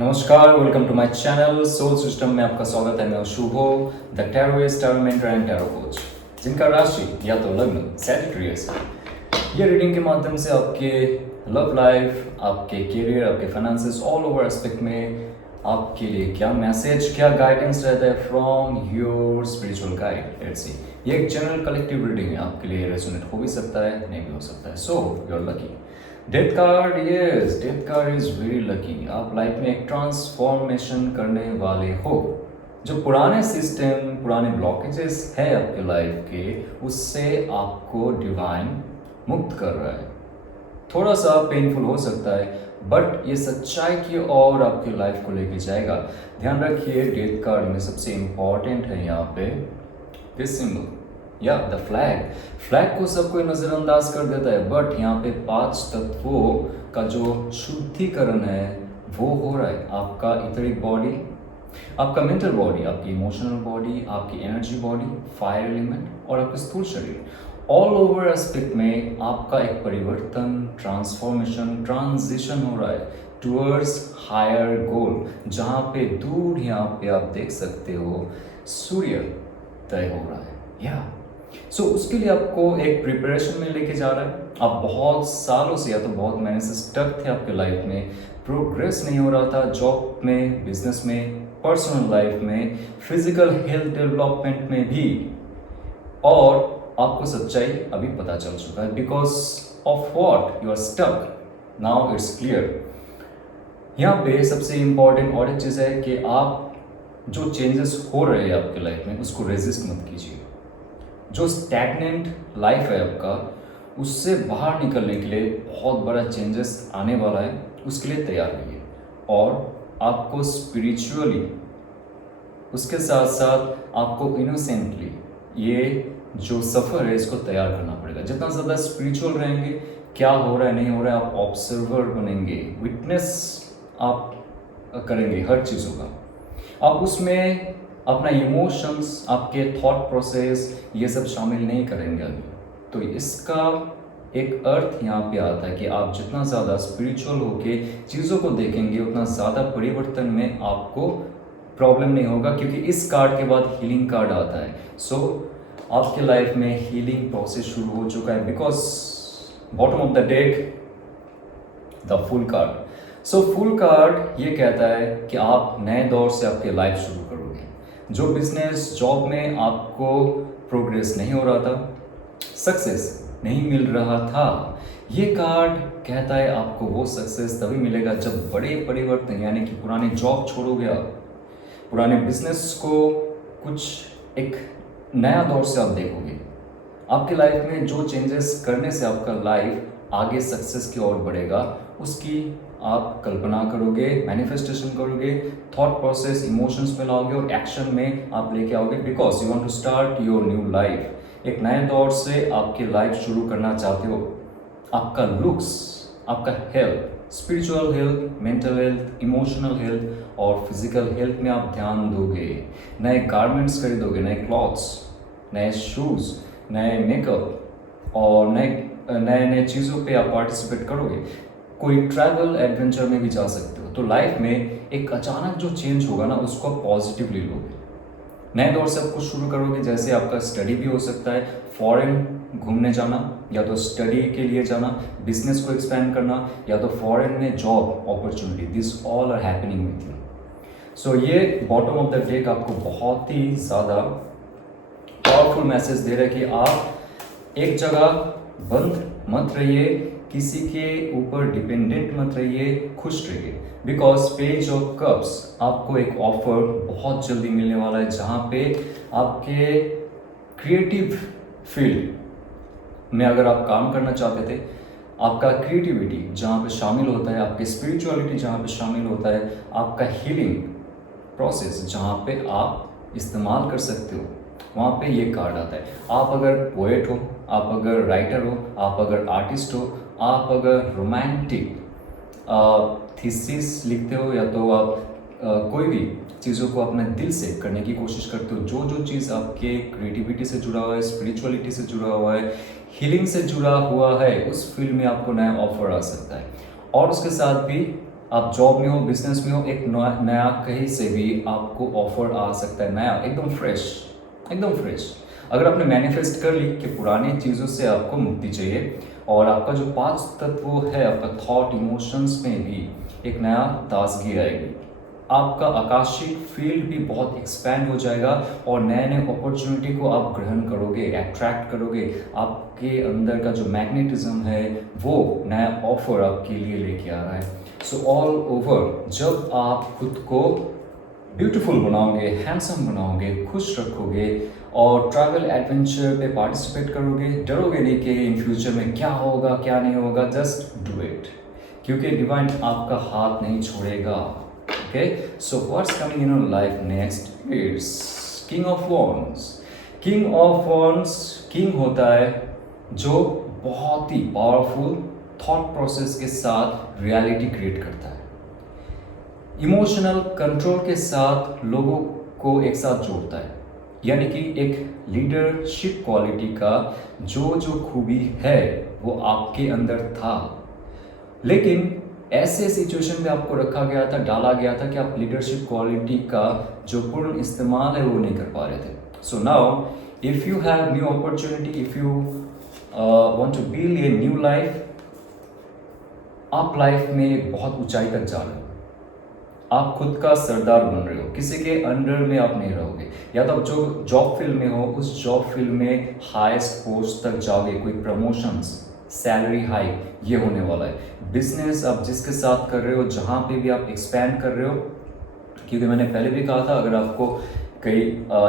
नमस्कार, welcome to my channel soul system में आपका स्वागत है। मैं Shubho, the tarotist, tarot mentor and tarot coach, जिनका राशि या तो लग्न सैजिटेरियस है। ये रीडिंग के माध्यम से आपके लव लाइफ, आपके करियर, आपके फाइनेंसेस, ऑल ओवर एस्पेक्ट में आपके लिए क्या मैसेज, क्या गाइडेंस रहता है from your spiritual guide. Let's see. ये एक जनरल कलेक्टिव रीडिंग है, आपके लिए रेजोनेट हो भी सकता है, नहीं भी हो सकता है। So you are lucky. Death card, yes, death card is very lucky. आप लाइफ में एक ट्रांसफॉर्मेशन करने वाले हो। जो पुराने सिस्टम, पुराने ब्लॉकेजेस है आपके लाइफ के, उससे आपको डिवाइन मुक्त कर रहा है। थोड़ा सा पेनफुल हो सकता है, बट ये सच्चाई की ओर आपकी लाइफ को लेके जाएगा। ध्यान रखिए, डेथ कार्ड में सबसे इंपॉर्टेंट है यहाँ पे दिस सिंबल या द फ्लैग। फ्लैग को सब कोई नज़रअंदाज कर देता है, बट यहाँ पे 5 तत्वों का जो शुद्धिकरण है वो हो रहा है। आपका इथरिक बॉडी, आपका मेंटल बॉडी, आपकी इमोशनल बॉडी, आपकी एनर्जी बॉडी, फायर एलिमेंट और आपका स्थूल शरीर, ऑल ओवर एस्पेक्ट में आपका एक परिवर्तन, ट्रांसफॉर्मेशन, ट्रांजिशन हो रहा है टूवर्ड्स हायर गोल। जहाँ पे दूर यहाँ पे आप देख सकते हो सूर्य तय हो रहा है या सो उसके लिए आपको एक प्रिपरेशन में लेके जा रहा है। आप बहुत सालों से या तो बहुत महीने से स्टक थे आपके लाइफ में, प्रोग्रेस नहीं हो रहा था जॉब में, बिजनेस में, पर्सनल लाइफ में, फिजिकल हेल्थ डेवलपमेंट में भी, और आपको सच्चाई अभी पता चल चुका है। Because of what you are stuck, now it's clear. यहाँ पे सबसे इंपॉर्टेंट और एक चीज़ है कि आप जो चेंजेस हो रहे हैं आपके लाइफ में उसको रेजिस्ट मत कीजिए। जो स्टैगनेंट लाइफ है आपका, उससे बाहर निकलने के लिए बहुत बड़ा चेंजेस आने वाला है, उसके लिए तैयार रहिए। और आपको स्पिरिचुअली, उसके साथ साथ आपको इनोसेंटली ये जो सफ़र है इसको तैयार करना पड़ेगा। जितना ज़्यादा स्पिरिचुअल रहेंगे, क्या हो रहा है नहीं हो रहा है, आप ऑब्जर्वर बनेंगे, विटनेस आप करेंगे हर चीज़ों का। आप उसमें अपना इमोशंस, आपके थॉट प्रोसेस, ये सब शामिल नहीं करेंगे अभी। तो इसका एक अर्थ यहाँ पे आता है कि आप जितना ज़्यादा स्पिरिचुअल होके चीज़ों को देखेंगे, उतना ज़्यादा परिवर्तन में आपको प्रॉब्लम नहीं होगा, क्योंकि इस कार्ड के बाद हीलिंग कार्ड आता है। सो आपके लाइफ में हीलिंग प्रोसेस शुरू हो चुका है। Because bottom of the deck the full card. So full card ये कहता है कि आप नए दौर से आपके लाइफ शुरू करोगे। जो बिजनेस, जॉब में आपको प्रोग्रेस नहीं हो रहा था, सक्सेस नहीं मिल रहा था, ये कार्ड कहता है आपको वो सक्सेस तभी मिलेगा जब बड़े परिवर्तन, यानी कि पुरानी जॉब छोड़ोगे आप, पुराने बिजनेस को कुछ एक नया दौर से आप देखोगे। आपके लाइफ में जो चेंजेस करने से आपका लाइफ आगे सक्सेस की ओर बढ़ेगा, उसकी आप कल्पना करोगे, मैनिफेस्टेशन करोगे, थॉट प्रोसेस, इमोशंस में लाओगे और एक्शन में आप लेके आओगे। Because you want to start your new life. एक नए दौर से आपकी लाइफ शुरू करना चाहते हो। आपका लुक्स, आपका health, spiritual health, mental health, emotional health और फिजिकल हेल्थ में आप ध्यान दोगे। नए गारमेंट्स खरीदोगे, नए क्लॉथ्स, नए शूज़, नए मेकअप और नए चीज़ों पे आप पार्टिसिपेट करोगे। कोई ट्रैवल एडवेंचर में भी जा सकते हो। तो लाइफ में एक अचानक जो चेंज होगा ना, उसको आप पॉजिटिवली लोगे। नए दौर से आप कुछ शुरू करोगे, जैसे आपका स्टडी भी हो सकता है, फॉरेन घूमने जाना, या तो स्टडी के लिए जाना, बिजनेस को एक्सपेंड करना, या तो फॉरेन में job opportunity. This all are happening with you. So ये बॉटम ऑफ द डेक आपको बहुत ही ज़्यादा पावरफुल मैसेज दे रहा है कि आप एक जगह बंद मत रहिए, किसी के ऊपर डिपेंडेंट मत रहिए, खुश रहिए। बिकॉज पेज ऑफ कप्स आपको एक ऑफर बहुत जल्दी मिलने वाला है, जहाँ पे आपके क्रिएटिव फील्ड में अगर आप काम करना चाहते थे, आपका क्रिएटिविटी जहाँ पे शामिल होता है, आपकी स्पिरिचुअलिटी जहाँ पे शामिल होता है, आपका हीलिंग प्रोसेस जहाँ पे आप इस्तेमाल कर सकते हो, वहाँ पे ये कार्ड आता है। आप अगर पोएट हो, आप अगर राइटर हो, आप अगर आर्टिस्ट हो, आप अगर रोमांटिक थीसिस लिखते हो, या तो आप कोई भी चीज़ों को अपने दिल से करने की कोशिश करते हो, जो चीज़ आपके क्रिएटिविटी से जुड़ा हुआ है, स्पिरिचुअलिटी से जुड़ा हुआ है, हीलिंग से जुड़ा हुआ है, उस फील्ड में आपको नया ऑफर आ सकता है। और उसके साथ भी आप जॉब में हो, बिजनेस में हो, एक नया कहीं से भी आपको ऑफर आ सकता है, नया एकदम फ्रेश, एकदम फ्रेश। अगर आपने मैनिफेस्ट कर ली कि पुरानी चीज़ों से आपको मुक्ति चाहिए और आपका जो पांच तत्व है, आपका थॉट इमोशंस में भी एक नया ताजगी आएगी, आपका आकाशिक फील्ड भी बहुत एक्सपैंड हो जाएगा और नए नए अपॉर्चुनिटी को आप ग्रहण करोगे, अट्रैक्ट करोगे। आपके अंदर का जो मैग्नेटिज्म है वो नया ऑफर आपके लिए लेके आ रहा है। सो ऑल ओवर जब आप खुद को ब्यूटीफुल बनाओगे, हैंडसम बनाओगे, खुश रखोगे और ट्रैवल एडवेंचर पे पार्टिसिपेट करोगे, डरोगे नहीं कि इन फ्यूचर में क्या होगा क्या नहीं होगा, जस्ट डू इट, क्योंकि डिवाइन आपका हाथ नहीं छोड़ेगा। Okay, so what's coming in your life next it's king of wands. King of wands king होता है जो बहुत ही पावरफुल थॉट प्रोसेस के साथ रियलिटी क्रिएट करता है, इमोशनल कंट्रोल के साथ लोगों को एक साथ जोड़ता है, यानी कि एक लीडरशिप क्वालिटी का जो खूबी है वो आपके अंदर था, लेकिन ऐसे सिचुएशन में आपको रखा गया था, डाला गया था कि आप लीडरशिप क्वालिटी का जो पूर्ण इस्तेमाल है वो नहीं कर पा रहे थे। So now if you have new opportunity, if you want to build a new life, आप लाइफ में बहुत ऊंचाई तक जा रहे हो, आप खुद का सरदार बन रहे हो, किसी के अंडर में आप नहीं रहोगे, या तो आप जो जॉब फील्ड में हो उस जॉब फील्ड में हाईएस्ट पोस्ट तक जाओगे, कोई प्रमोशंस, सैलरी हाइक ये होने वाला है। बिजनेस आप जिसके साथ कर रहे हो, जहाँ पे भी आप एक्सपैंड कर रहे हो, क्योंकि मैंने पहले भी कहा था अगर आपको कहीं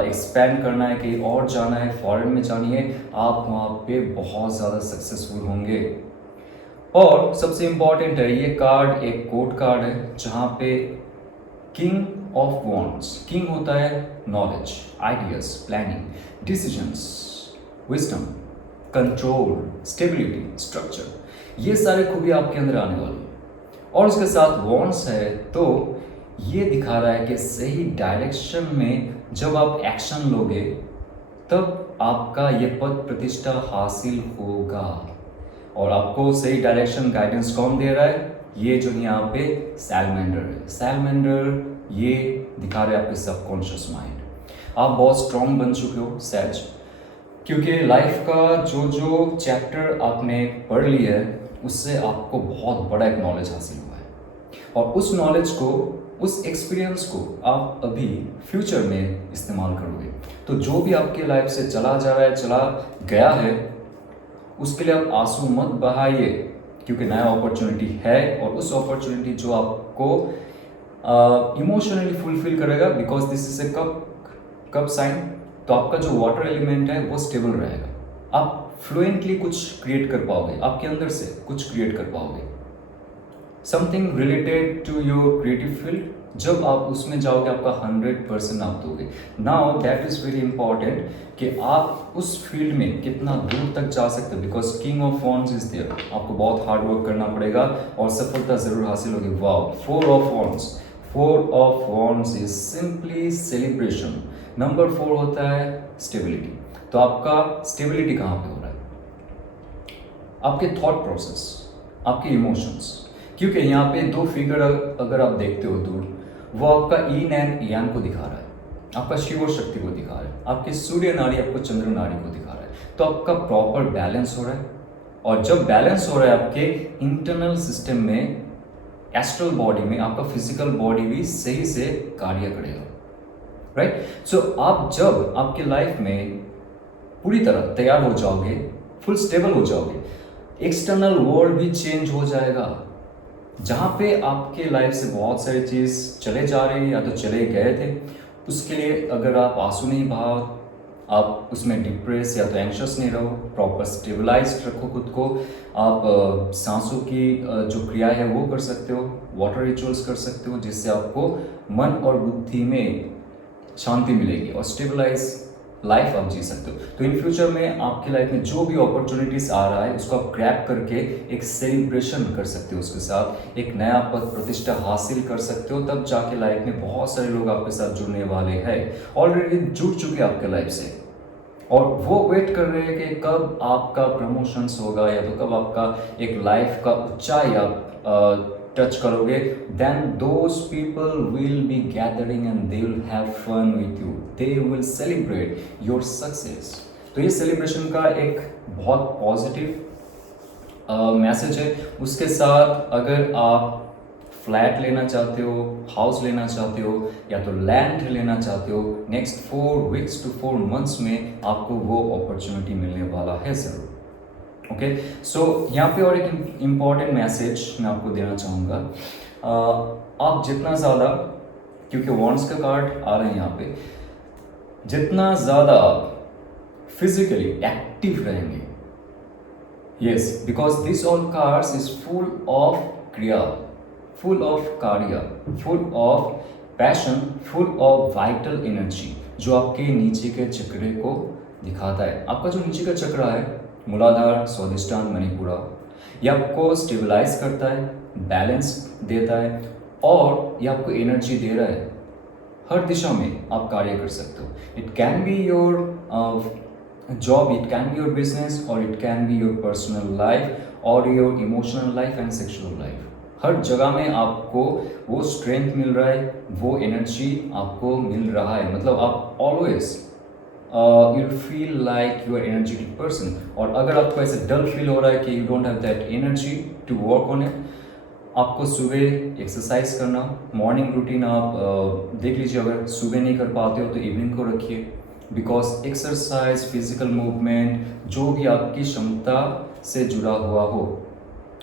एक्सपैंड करना है, कहीं और जाना है, फॉरेन में जानी है, आप वहाँ पे बहुत ज़्यादा सक्सेसफुल होंगे। और सबसे इम्पॉर्टेंट है ये कार्ड, एक कोड कार्ड है जहाँ पे किंग ऑफ वॉन्ड्स, किंग होता है knowledge, ideas, planning, decisions, wisdom, control, stability, structure, ये सारी खूबी आपके अंदर आने वाली है। और उसके साथ वॉन्ड्स है तो ये दिखा रहा है कि सही डायरेक्शन में जब आप एक्शन लोगे तब आपका ये पद प्रतिष्ठा हासिल होगा। और आपको सही डायरेक्शन गाइडेंस कौन दे रहा है? ये जो यहाँ पे सैलमेंडर है, सैलमेंडर ये दिखा रहे हैं आपके सबकॉन्शियस माइंड। आप बहुत स्ट्रांग बन चुके हो सैज, क्योंकि लाइफ का जो चैप्टर आपने पढ़ लिया है उससे आपको बहुत बड़ा एक नॉलेज हासिल हुआ है, और उस नॉलेज को, उस एक्सपीरियंस को आप अभी फ्यूचर में इस्तेमाल करोगे। तो जो भी आपके लाइफ से चला जा रहा है, चला गया है, उसके लिए आप आंसू मत बहाइए, क्योंकि नया अपॉर्चुनिटी है और उस अपॉर्चुनिटी जो आपको इमोशनली फुलफिल करेगा, because this is a cup sign. तो आपका जो वाटर एलिमेंट है वो स्टेबल रहेगा, आप फ्लुएंटली कुछ क्रिएट कर पाओगे, आपके अंदर से कुछ क्रिएट कर पाओगे, something related to your creative field. जब आप उसमें जाओगे आपका 100% आप दोगे। Now that is very important कि आप उस फील्ड में कितना दूर तक जा सकते हो, because king of wands is there. आपको बहुत हार्ड वर्क करना पड़ेगा और सफलता जरूर हासिल होगी। Wow, 4 of wands, 4 of wands is simply celebration. Number 4 होता है स्टेबिलिटी। तो आपका स्टेबिलिटी कहाँ पे हो रहा है? आपके थॉट प्रोसेस, आपके इमोशंस, क्योंकि यहाँ पे 2 फिगर अगर आप देखते हो दूर, वो आपका ईन एंड यान को दिखा रहा है, आपका शिव और शक्ति को दिखा रहा है, आपके सूर्य नाड़ी आपको चंद्र नाड़ी को दिखा रहा है। तो आपका प्रॉपर बैलेंस हो रहा है, और जब बैलेंस हो रहा है आपके इंटरनल सिस्टम में, एस्ट्रल बॉडी में, आपका फिजिकल बॉडी भी सही से कार्य करेगा, राइट? सो आप जब आपके लाइफ में पूरी तरह तैयार हो जाओगे, फुल स्टेबल हो जाओगे, एक्सटर्नल वर्ल्ड भी चेंज हो जाएगा। जहाँ पे आपके लाइफ से बहुत सारी चीज़ चले जा रही है या तो चले गए थे, उसके लिए अगर आप आंसू नहीं बहाओ, आप उसमें डिप्रेस या तो एंशियस नहीं रहो, प्रॉपर स्टेबलाइज्ड रखो खुद को। आप सांसों की जो क्रिया है वो कर सकते हो, वाटर रिचुअल्स कर सकते हो, जिससे आपको मन और बुद्धि में शांति मिलेगी और स्टेबलाइज लाइफ आप जी सकते हो। तो इन फ्यूचर में आपकी लाइफ में जो भी अपॉर्चुनिटीज आ रहा है उसको आप ग्रैब करके एक सेलिब्रेशन कर सकते हो, उसके साथ एक नया पद प्रतिष्ठा हासिल कर सकते हो। तब जाके लाइफ में बहुत सारे लोग आपके साथ जुड़ने वाले हैं, ऑलरेडी जुड़ चुके आपके लाइफ से, और वो वेट कर रहे हैं कि कब आपका प्रमोशंस होगा या तो कब आपका एक लाइफ का ऊंचाई आप टच करोगे, then those people will be gathering and they will have fun with you, they will celebrate your success. तो ये सेलिब्रेशन का एक बहुत पॉजिटिव मैसेज है। उसके साथ अगर आप फ्लैट लेना चाहते हो, हाउस लेना चाहते हो या तो लैंड लेना चाहते हो, नेक्स्ट 4 वीक्स टू 4 मंथ्स में आपको वो अपॉर्चुनिटी मिलने वाला है ज़रूर। ओके, सो यहाँ पे और एक इम्पॉर्टेंट मैसेज मैं आपको देना चाहूँगा। आप जितना ज़्यादा, क्योंकि वॉन्ड्स का कार्ड आ रहे हैं यहाँ पे, जितना ज़्यादा आप फिजिकली एक्टिव रहेंगे, yes, because this all cards is full of क्रिया, फुल ऑफ कार्य, full of passion, full of vital energy, जो आपके नीचे के चक्र को दिखाता है। आपका जो नीचे का चक्र है, मूलाधार, स्वादिष्टान, मणिपुरा, ये आपको स्टेबलाइज करता है, बैलेंस देता है और ये आपको एनर्जी दे रहा है। हर दिशा में आप कार्य कर सकते हो। It can be your job, it can be your business, और it can be your personal life और your emotional life and sexual life. हर जगह में आपको वो स्ट्रेंथ मिल रहा है, वो एनर्जी आपको मिल रहा है। मतलब आप always you feel like you are energetic person. और अगर आपको ऐसे डल फील हो रहा है कि you don't have that energy to work on it, आपको सुबह एक्सरसाइज करना, मॉर्निंग रूटीन आप देख लीजिए। अगर सुबह नहीं कर पाते हो तो इवनिंग को रखिए, बिकॉज एक्सरसाइज, फिजिकल मूवमेंट, जो भी आपकी क्षमता से जुड़ा हुआ हो,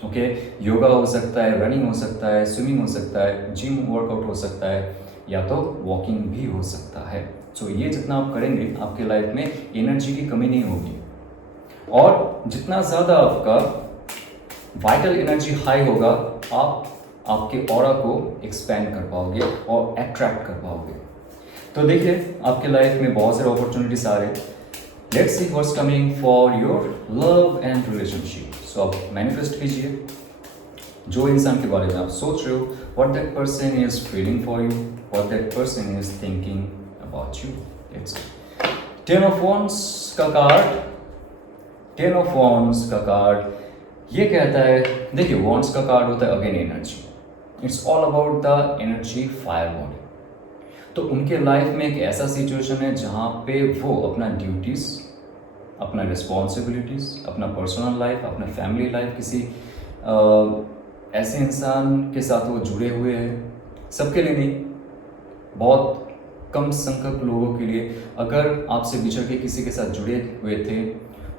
ओके, योगा हो सकता है, रनिंग हो सकता है, स्विमिंग हो सकता है, जिम वर्कआउट हो सकता है, या तो वॉकिंग भी हो सकता है। सो ये जितना आप करेंगे, आपके लाइफ में एनर्जी की कमी नहीं होगी, और जितना ज़्यादा आपका वाइटल एनर्जी हाई होगा, आप आपके ऑरा को एक्सपेंड कर पाओगे और अट्रैक्ट कर पाओगे। तो देखिए, आपके लाइफ में बहुत सारे अपॉर्चुनिटीज आ रहे हैं। Let's see what's coming for your love and relationship. So आप मैनिफेस्ट कीजिए जो इंसान के बारे में आप सोच रहे हो, what that person is feeling for you, what that person is thinking about you. Let's see. 10 of wands का कार्ड, 10 ऑफ वॉन्ड्स का कार्ड ये कहता है, देखिए वॉन्ड्स का कार्ड होता है again energy, it's all about the energy fire body. तो उनके लाइफ में एक ऐसा सिचुएशन है जहाँ पे वो अपना ड्यूटीज़, अपना रिस्पॉन्सिबिलिटीज़, अपना पर्सनल लाइफ, अपना फैमिली लाइफ, किसी ऐसे इंसान के साथ वो जुड़े हुए हैं। सबके लिए नहीं, बहुत कम संख्यक लोगों के लिए। अगर आपसे बिछड़ के किसी के साथ जुड़े हुए थे,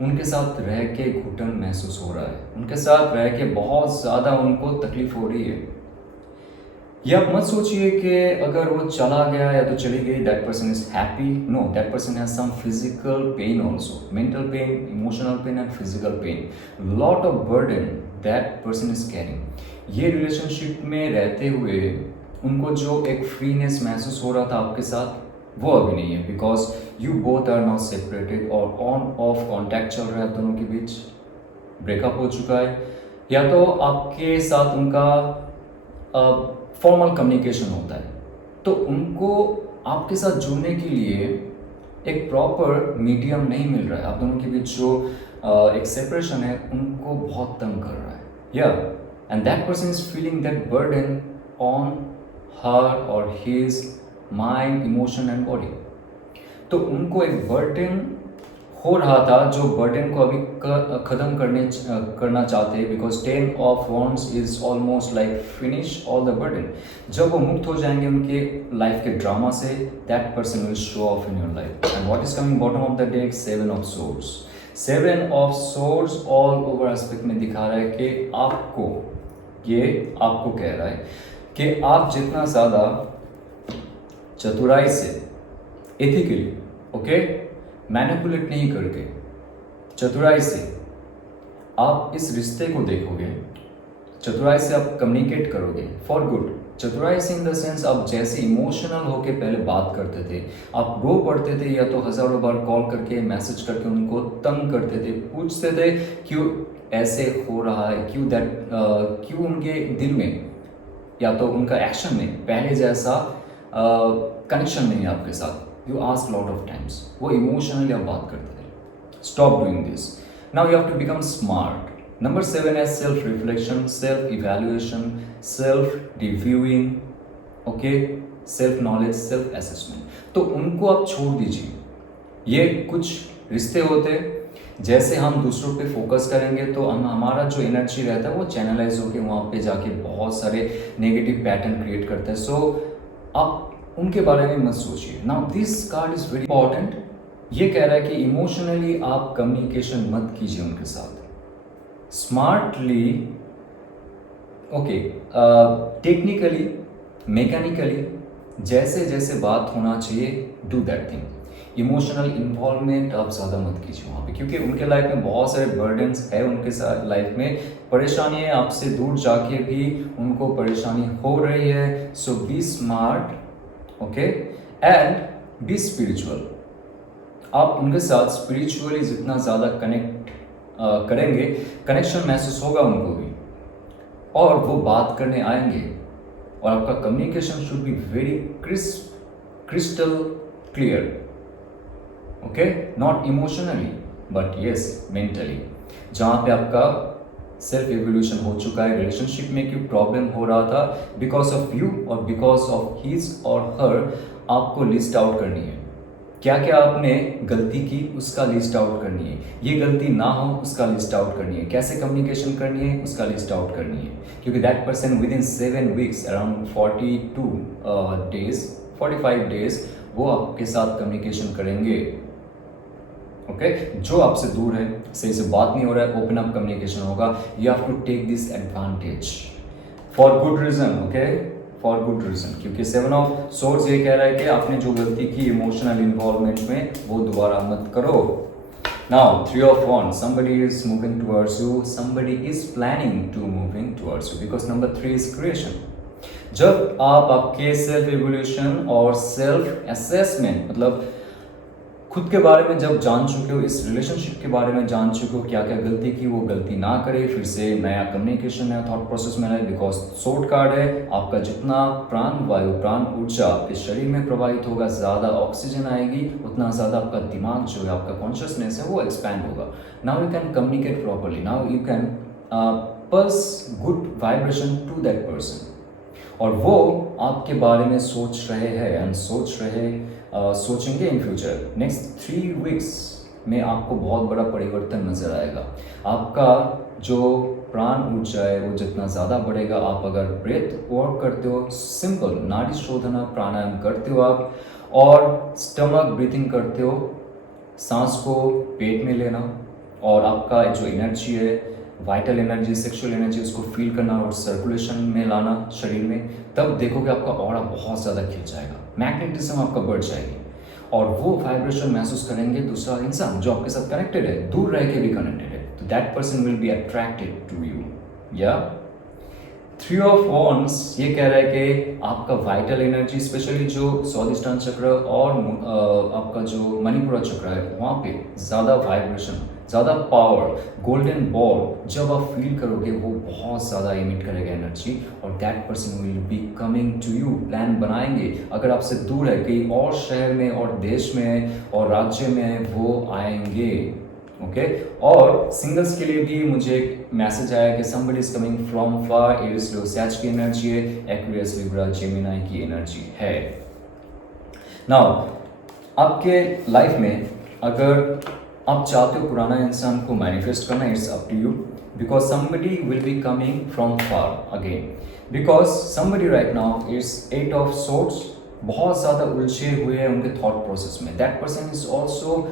उनके साथ रह के घुटन महसूस हो रहा है, उनके साथ रह के बहुत ज़्यादा उनको तकलीफ हो रही है। ये आप मत सोचिए कि अगर वो चला गया या तो चली गई, that person is happy. No, that person has some physical pain also, mental pain, emotional pain and physical pain, lot of burden that person is carrying. ये रिलेशनशिप में रहते हुए उनको जो एक फ्रीनेस महसूस हो रहा था आपके साथ, वो अभी नहीं है, because you both are not separated और ऑन ऑफ कॉन्टैक्ट चल रहा है दोनों के बीच, ब्रेकअप हो चुका है, या तो आपके साथ उनका फॉर्मल कम्युनिकेशन होता है। तो उनको आपके साथ जुड़ने के लिए एक प्रॉपर मीडियम नहीं मिल रहा है। आप दोनों के बीच जो एक सेपरेशन है उनको बहुत तंग कर रहा है, या and that person is feeling that burden on her और his mind, emotion and body. तो उनको एक बर्डन हो रहा था, जो बर्डन को अभी ख़त्म करना चाहते हैं, because 10 of wands is almost like finish all the burden. जब वो मुक्त हो जाएंगे उनके लाइफ के ड्रामा से, that person will show off in your life. And what is coming bottom of the deck, 7 of swords. 7 of swords all over aspect में दिखा रहा है कि आपको, ये आपको कह रहा है कि आप जितना ज़्यादा चतुराई से, एथिकली, ओके, मैनिपुलेट नहीं करके, चतुराई से आप इस रिश्ते को देखोगे, चतुराई से आप कम्युनिकेट करोगे फॉर गुड। चतुराई से इन द सेंस, आप जैसे इमोशनल होके पहले बात करते थे, आप रो पड़ते थे या तो हज़ारों बार कॉल करके, मैसेज करके उनको तंग करते थे, पूछते थे क्यों ऐसे हो रहा है, क्यों उनके दिल में या तो उनका एक्शन में पहले जैसा कनेक्शन नहीं है आपके साथ। You ask lot of times, वो इमोशनली आप बात करते थे। Stop doing this. Now you have to become smart. Number 7 है self reflection, self evaluation, self reviewing, okay, self knowledge, self assessment. तो उनको आप छोड़ दीजिए। ये कुछ रिश्ते होते हैं, जैसे हम दूसरों पे फोकस करेंगे तो हमारा जो एनर्जी रहता है वो चैनलाइज होकर वहाँ पे जाके बहुत सारे नेगेटिव पैटर्न क्रिएट करता है। सो आप उनके बारे में मत सोचिए। Now this card is very important. ये कह रहा है कि इमोशनली आप कम्युनिकेशन मत कीजिए उनके साथ, स्मार्टली, ओके, टेक्निकली, मैकेनिकली, जैसे जैसे बात होना चाहिए, do that thing. Emotional involvement आप ज़्यादा मत कीजिए वहाँ पे, क्योंकि उनके लाइफ में बहुत सारे बर्डन्स है, उनके साथ लाइफ में परेशानी है, आपसे दूर जाके भी उनको परेशानी हो रही है। So be smart, okay, and be spiritual. आप उनके साथ स्पिरिचुअली जितना ज़्यादा कनेक्ट करेंगे, कनेक्शन महसूस होगा उनको भी, और वो बात करने आएंगे, और आपका communication should be very crystal clear, okay, not emotionally but yes mentally. जहाँ पे आपका सेल्फ एवोल्यूशन हो चुका है, रिलेशनशिप में क्यों प्रॉब्लम हो रहा था, बिकॉज ऑफ यू और बिकॉज ऑफ हिज और हर, आपको लिस्ट आउट करनी है। क्या क्या आपने गलती की उसका लिस्ट आउट करनी है, ये गलती ना हो उसका लिस्ट आउट करनी है, कैसे कम्युनिकेशन करनी है उसका लिस्ट आउट करनी है, क्योंकि that person with in 7 weeks, around 45 days वो आपके साथ कम्युनिकेशन करेंगे, ओके। जो आपसे दूर है, सही से बात नहीं हो रहा है, ओपन अप कम्युनिकेशन होगा। You have to take this advantage for good reason, okay, for good reason, क्योंकि 7 ऑफ सोर्ड्स ये कह रहा है कि आपने जो गलती की इमोशनल इन्वॉल्वमेंट में, वो दोबारा मत करो। Now 3 of wands, somebody is moving towards you, somebody is planning to moving towards you, because number 3 is creation। जब आप आपके सेल्फ एवोल्यूशन और सेल्फ असेसमेंट, मतलब खुद के बारे में जब जान चुके हो, इस रिलेशनशिप के बारे में जान चुके हो, क्या क्या गलती की, वो गलती ना करे, फिर से नया कम्युनिकेशन, नया थॉट प्रोसेस में आए, बिकॉज सोर्ड कार्ड है। आपका जितना प्राण वायु, प्राण ऊर्जा आपके शरीर में प्रवाहित होगा, ज़्यादा ऑक्सीजन आएगी, उतना ज़्यादा आपका दिमाग जो है, आपका कॉन्शियसनेस है, वो एक्सपैंड होगा। Now you can communicate properly, now you can pulse good vibration to that person, और वो आपके बारे में सोच रहे हैं एंड सोचेंगे इन फ्यूचर। नेक्स्ट 3 वीक्स में आपको बहुत बड़ा परिवर्तन नजर आएगा। आपका जो प्राण ऊर्जा है वो जितना ज़्यादा बढ़ेगा, आप अगर ब्रेथ वर्क करते हो, सिंपल नाड़ी शोधना प्राणायाम करते हो आप, और स्टमक ब्रीथिंग करते हो, सांस को पेट में लेना, और आपका जो एनर्जी है, वाइटल एनर्जी, सेक्सुअल एनर्जी, उसको फील करना और सर्कुलेशन में लाना शरीर में, तब देखोगे आपका ऑरा बहुत ज़्यादा खिल जाएगा, मैग्नेटिज्म आपका बढ़ जाएगी, और वो वाइब्रेशन महसूस करेंगे दूसरा इंसान जो आपके साथ कनेक्टेड है, दूर रह के भी कनेक्टेड है, तो that person will be attracted to you. या 3 ऑफ wands ये कह रहा है कि आपका वाइटल एनर्जी, स्पेशली जो स्वादिष्टान चक्र और आपका जो मणिपुरा चक्र है, वहाँ पे ज़्यादा वाइब्रेशन, ज़्यादा पावर, गोल्डन बॉल जब आप फील करोगे, वो बहुत ज़्यादा इमिट करेगा एनर्जी, और that person will be coming to you. Plan बनाएंगे, अगर आपसे दूर है, कहीं और शहर में और देश में है और राज्य में है, वो आएंगे, ओके। और सिंगल्स के लिए भी मुझे एक मैसेज आया कि somebody is coming from far, Aries Leo Sag की एनर्जी है, एक्वेरियस लिब्रा जेमिनी की एनर्जी है। नाउ आपके लाइफ में अगर आप चाहते हो पुराना इंसान को मैनिफेस्ट करना, it's up to you, because somebody will be coming from far again, because somebody right now is 8 of swords, बहुत ज़्यादा उलझे हुए हैं उनके थॉट प्रोसेस में। That person is also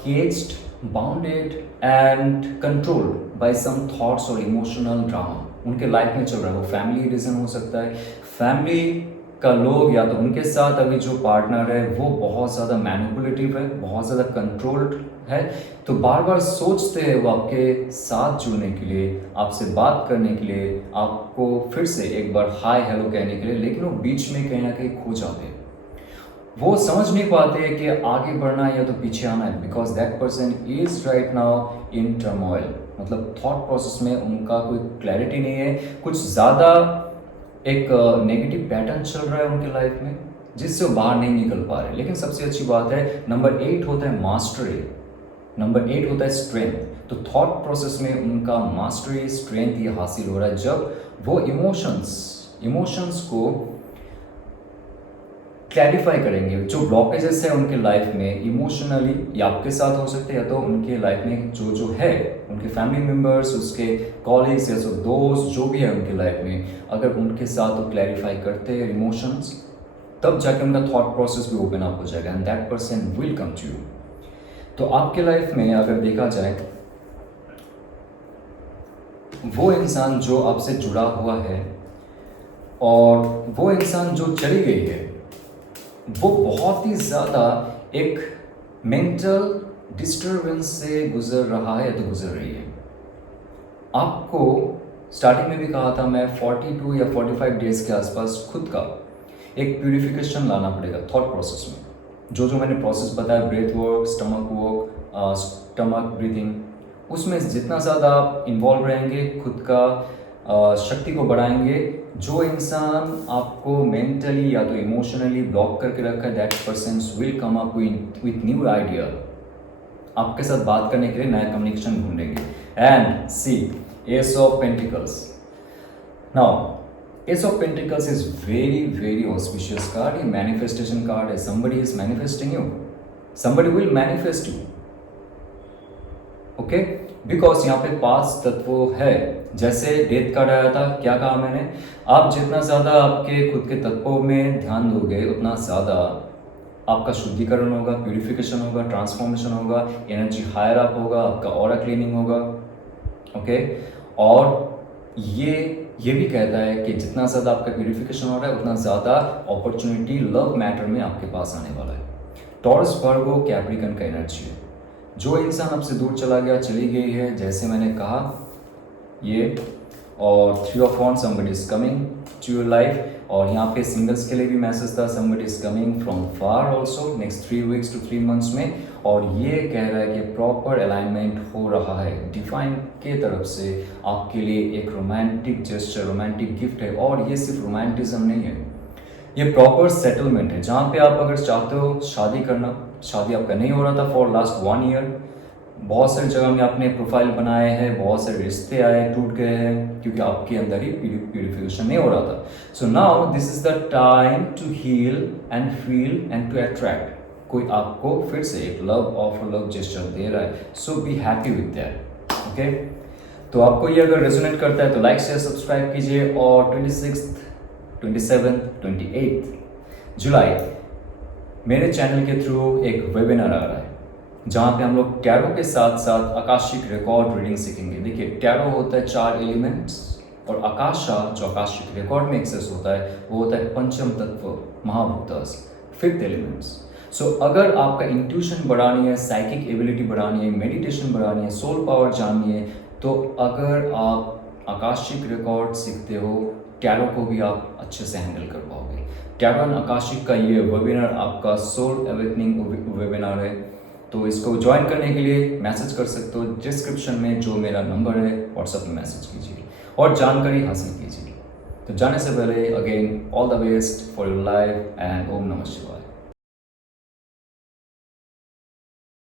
caged, bounded and controlled by some thoughts or emotional drama उनके life में चल रहा है। वो फैमिली रीजन हो सकता है, फैमिली का लोग या तो उनके साथ अभी जो पार्टनर है वो बहुत ज़्यादा मैनिपुलेटिव है, बहुत ज़्यादा कंट्रोल्ड है, तो बार बार सोचते हैं वो आपके साथ जुड़ने के लिए, आपसे बात करने के लिए, आपको फिर से एक बार हाय हेलो कहने के लिए, लेकिन वो बीच में कहीं ना कहीं खो जाते हैं। वो समझ नहीं पाते कि आगे बढ़ना है या तो पीछे आना है, because that person is right now in turmoil, मतलब थॉट प्रोसेस में उनका कोई क्लैरिटी नहीं है, कुछ ज़्यादा एक नेगेटिव पैटर्न चल रहा है उनके लाइफ में, जिससे वो बाहर नहीं निकल पा रहे। लेकिन सबसे अच्छी बात है, नंबर 8 होता है मास्टरी, नंबर 8 होता है स्ट्रेंथ। तो थॉट प्रोसेस में उनका मास्टरी स्ट्रेंथ ये हासिल हो रहा है जब वो इमोशंस को क्लैरिफाई करेंगे। जो ब्लॉकेजेस है उनके लाइफ में इमोशनली, या आपके साथ हो सकते हैं या तो उनके लाइफ में जो है उनके फैमिली मेम्बर्स, उसके कॉलीग्स या तो दोस्त जो भी है उनके लाइफ में, अगर उनके साथ वो क्लैरिफाई करते हैं इमोशंस, तब जाके उनका थॉट प्रोसेस भी ओपन अप हो जाएगा and that person will come to you. तो आपके लाइफ में अगर देखा जाए, वो इंसान जो आपसे जुड़ा हुआ है और वो इंसान जो चली गई है, वो बहुत ही ज़्यादा एक मेंटल डिस्टर्बेंस से गुजर रहा है या तो गुजर रही है। आपको स्टार्टिंग में भी कहा था मैं 42 या 45 डेज के आसपास खुद का एक प्यूरिफिकेशन लाना पड़ेगा थॉट प्रोसेस में। जो मैंने प्रोसेस बताया, breath work, stomach work, stomach breathing, उसमें जितना ज़्यादा आप इन्वॉल्व रहेंगे, खुद का शक्ति को बढ़ाएंगे, जो इंसान आपको मेंटली या तो इमोशनली ब्लॉक करके रखा है, that person will come up with new idea, आपके साथ बात करने के लिए नया कम्युनिकेशन ढूंढेंगे। And see ace of pentacles. Now ace of pentacles is very very auspicious card. ये मैनिफेस्टेशन कार्ड है। Somebody is manifesting you, somebody will manifest you, okay, because यहाँ पे 5 तत्व है। जैसे डेथ कार्ड आया था, क्या कहा मैंने, आप जितना ज़्यादा आपके खुद के तत्वों में ध्यान दोगे उतना ज़्यादा आपका शुद्धिकरण होगा, प्यूरिफिकेशन होगा, ट्रांसफॉर्मेशन होगा, एनर्जी हायर अप होगा, आपका ऑरा क्लीनिंग होगा, ओके। और ये भी कहता है कि जितना ज़्यादा आपका प्यूरिफिकेशन हो रहा है उतना ज़्यादा अपॉर्चुनिटी लव मैटर में आपके पास आने वाला है। टॉरस, वर्गो, कैप्रिकन का एनर्जी है। जो इंसान आपसे दूर चला गया, चली गई है, जैसे मैंने कहा ये, और 3 of Wands, somebody is coming to your life। और यहाँ पे सिंगल्स के लिए भी मैसेज था, somebody is coming from far also next 3 weeks to 3 months में। और ये कह रहा है कि प्रॉपर अलाइनमेंट हो रहा है डिवाइन के तरफ से आपके लिए, एक रोमांटिक जेस्चर, रोमांटिक गिफ्ट है। और ये सिर्फ रोमांटिज्म नहीं है, ये प्रॉपर सेटलमेंट है, जहाँ पे आप अगर चाहते हो शादी करना, शादी आपका नहीं हो रहा था फॉर लास्ट 1 ईयर, बहुत सारी जगह में आपने प्रोफाइल बनाए हैं, बहुत सारे रिश्ते आए, टूट गए हैं क्योंकि आपके अंदर ही प्यूरिफिकेशन नहीं हो रहा था। So now this is the time to heal and feel and to attract. कोई आपको फिर से एक लव ऑफ लव जेस्चर दे रहा है, so be happy with that, okay. तो आपको ये अगर रेजोनेट करता है तो लाइक शेयर सब्सक्राइब कीजिए। और 26, 27, 28 जुलाई मेरे चैनल के थ्रू एक वेबिनार आ रहा है, जहाँ पे हम लोग टैरो के साथ साथ आकाशिक रिकॉर्ड रीडिंग सीखेंगे। देखिए, टैरो होता है 4 एलिमेंट्स, और आकाशा जो आकाशिक रिकॉर्ड में एक्सेस होता है वो होता है पंचम तत्व, महाभूतास, 5th एलिमेंट्स। सो अगर आपका इंट्यूशन बढ़ानी है, साइकिक एबिलिटी बढ़ानी है, मेडिटेशन बढ़ानी है, सोल पावर जाननी है, तो अगर आप आकाशिक रिकॉर्ड सीखते हो, टैरो को भी आप अच्छे से हैंडल कर पाओगे। टैरो एंड आकाशिक का ये वेबिनार आपका सोल अवेकनिंग वेबिनार है। तो इसको ज्वाइन करने के लिए मैसेज कर सकते हो, डिस्क्रिप्शन में जो मेरा नंबर है व्हाट्सएप में मैसेज कीजिए और जानकारी हासिल कीजिए। तो जाने से पहले again all the best for your life and ओम नमः शिवाय।